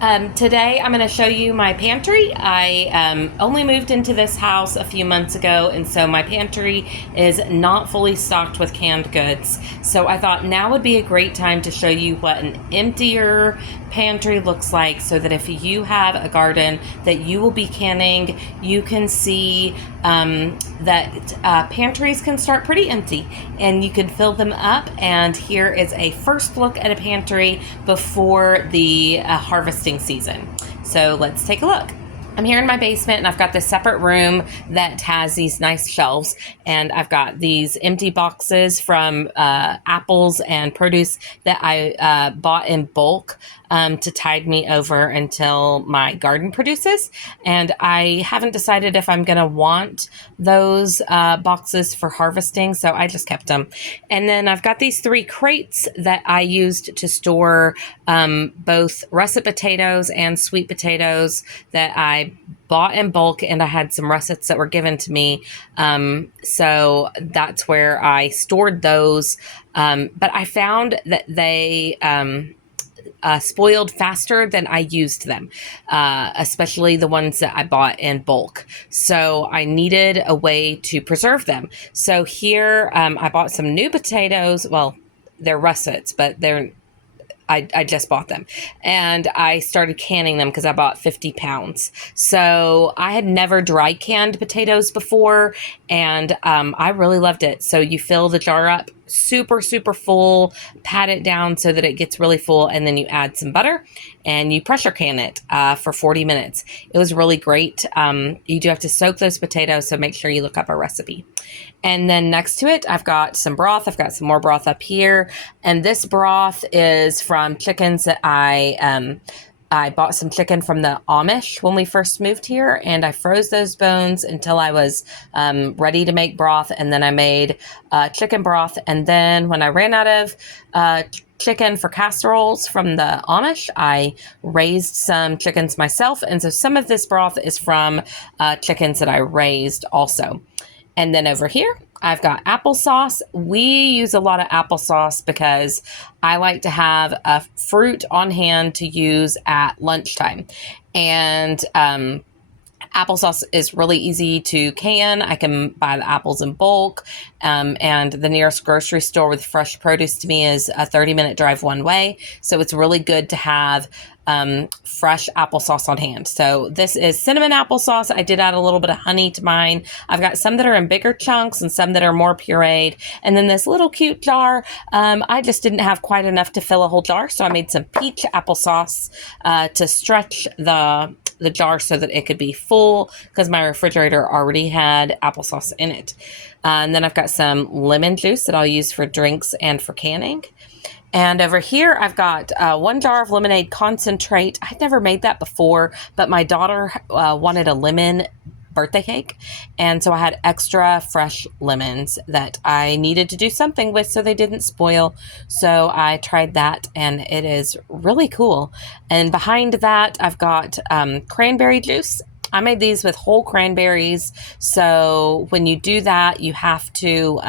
Today I'm going to show you my pantry. I only moved into this house a few months ago, and so my pantry is not fully stocked with canned goods. So I thought now would be a great time to show you what an emptier pantry looks like, so that if you have a garden that you will be canning, you can see that pantries can start pretty empty and you can fill them up. And here is a first look at a pantry before the harvesting season. So let's take a look. I'm here in my basement and I've got this separate room that has these nice shelves, and I've got these empty boxes from apples and produce that I bought in bulk to tide me over until my garden produces. And I haven't decided if I'm going to want those boxes for harvesting, so I just kept them. And then I've got these 3 crates that I used to store both russet potatoes and sweet potatoes that I bought in bulk, and I had some russets that were given to me. So that's where I stored those. But I found that they spoiled faster than I used them, especially the ones that I bought in bulk. So I needed a way to preserve them. So here I bought some new potatoes. Well, they're russets, but I just bought them, and I started canning them because I bought 50 pounds. So I had never dry canned potatoes before, and I really loved it. So you fill the jar up super full, pat it down so that it gets really full, and then you add some butter and you pressure can it for 40 minutes. It was really great. You do have to soak those potatoes, so make sure you look up a recipe. And then next to it, I've got some broth. I've got some more broth up here, and this broth is from chickens that I bought some chicken from the Amish when we first moved here, and I froze those bones until I was ready to make broth. And then I made chicken broth. And then when I ran out of chicken for casseroles from the Amish, I raised some chickens myself. And so some of this broth is from chickens that I raised also. And then over here, I've got applesauce. We use a lot of applesauce because I like to have a fruit on hand to use at lunchtime. And applesauce is really easy to can. I can buy the apples in bulk, and the nearest grocery store with fresh produce to me is a 30-minute drive one way. So it's really good to have fresh applesauce on hand. So this is cinnamon applesauce. I did add a little bit of honey to mine. I've got some that are in bigger chunks and some that are more pureed. And then this little cute jar, I just didn't have quite enough to fill a whole jar. So I made some peach applesauce to stretch the jar so that it could be full, because my refrigerator already had applesauce in it. And then I've got some lemon juice that I'll use for drinks and for canning. And over here, I've got 1 jar of lemonade concentrate. I'd never made that before, but my daughter wanted a lemon birthday cake. And so I had extra fresh lemons that I needed to do something with so they didn't spoil. So I tried that, and it is really cool. And behind that, I've got cranberry juice. I made these with whole cranberries. So when you do that, you have to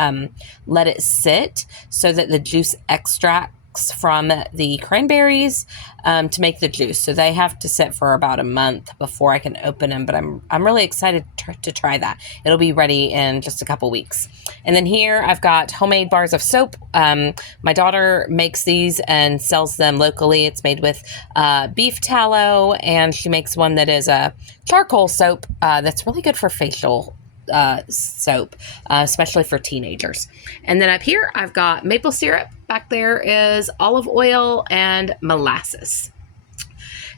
let it sit so that the juice extracts from the cranberries to make the juice. So they have to sit for about a month before I can open them, but I'm really excited to try that. It'll be ready in just a couple weeks. And then here I've got homemade bars of soap. My daughter makes these and sells them locally. It's made with beef tallow, and she makes one that is a charcoal soap that's really good for facial soap, especially for teenagers. And then up here, I've got maple syrup. Back there is olive oil and molasses.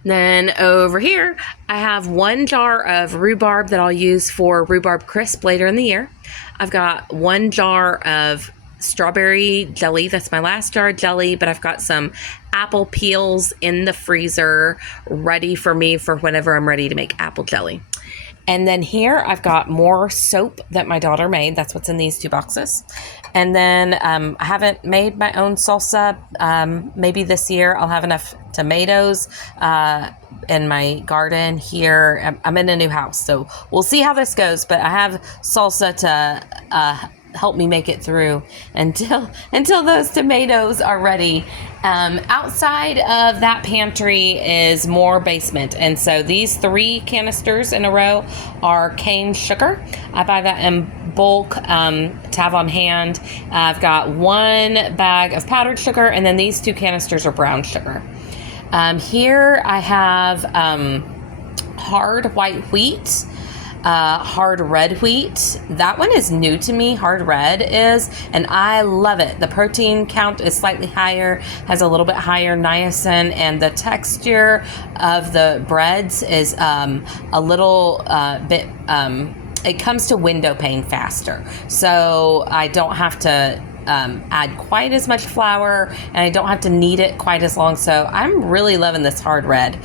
Then over here, I have 1 jar of rhubarb that I'll use for rhubarb crisp later in the year. I've got 1 jar of strawberry jelly. That's my last jar of jelly, but I've got some apple peels in the freezer ready for me for whenever I'm ready to make apple jelly. And then here I've got more soap that my daughter made. That's what's in these 2 boxes. And then I haven't made my own salsa. Maybe this year I'll have enough tomatoes in my garden here. I'm in a new house, so we'll see how this goes. But I have salsa to help me make it through until those tomatoes are ready. Outside of that pantry is more basement, and so these 3 canisters in a row are cane sugar. I buy that in bulk to have on hand. I've got 1 bag of powdered sugar, and then these 2 canisters are brown sugar. Here I have hard white wheat, hard red wheat. That one is new to me, hard red is, and I love it. The protein count is slightly higher, has a little bit higher niacin, and the texture of the breads is a little bit, it comes to window pane faster. So I don't have to add quite as much flour, and I don't have to knead it quite as long. So I'm really loving this hard red.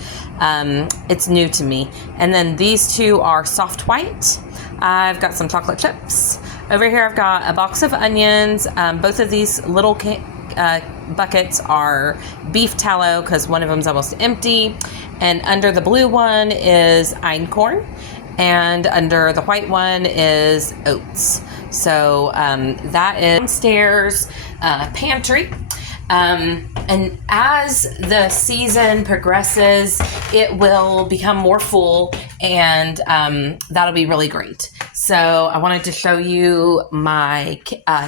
It's new to me. And then these 2 are soft white. I've got some chocolate chips. Over here I've got a box of onions. Both of these little buckets are beef tallow because one of them's almost empty. And under the blue one is einkorn, and under the white one is oats. So that is downstairs pantry. And as the season progresses, it will become more full, and that'll be really great. So I wanted to show you my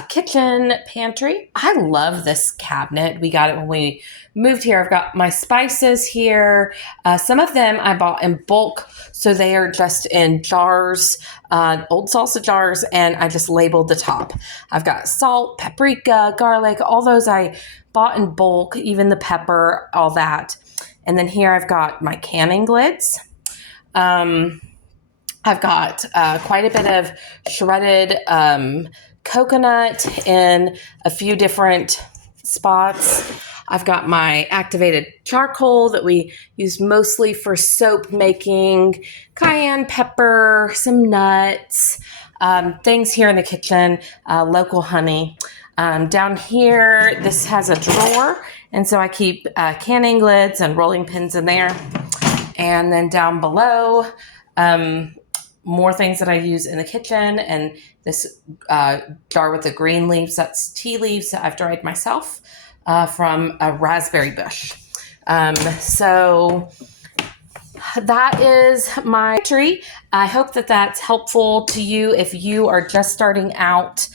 kitchen pantry. I love this cabinet. We got it when we moved here. I've got my spices here. Some of them I bought in bulk, so they are just in jars, old salsa jars, and I just labeled the top. I've got salt, paprika, garlic, all those I bought in bulk, even the pepper, all that. And then here I've got my canning lids. I've got quite a bit of shredded coconut in a few different spots. I've got my activated charcoal that we use mostly for soap making, cayenne pepper, some nuts, things here in the kitchen, local honey. Down here, this has a drawer, and so I keep canning lids and rolling pins in there. And then down below, more things that I use in the kitchen, and this jar with the green leaves, that's tea leaves that I've dried myself from a raspberry bush. So that is my pantry. I hope that that's helpful to you if you are just starting out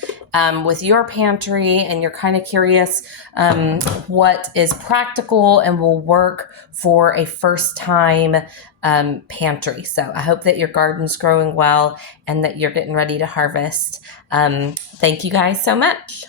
with your pantry and you're kind of curious what is practical and will work for a first time pantry. So I hope that your garden's growing well and that you're getting ready to harvest. Thank you guys so much.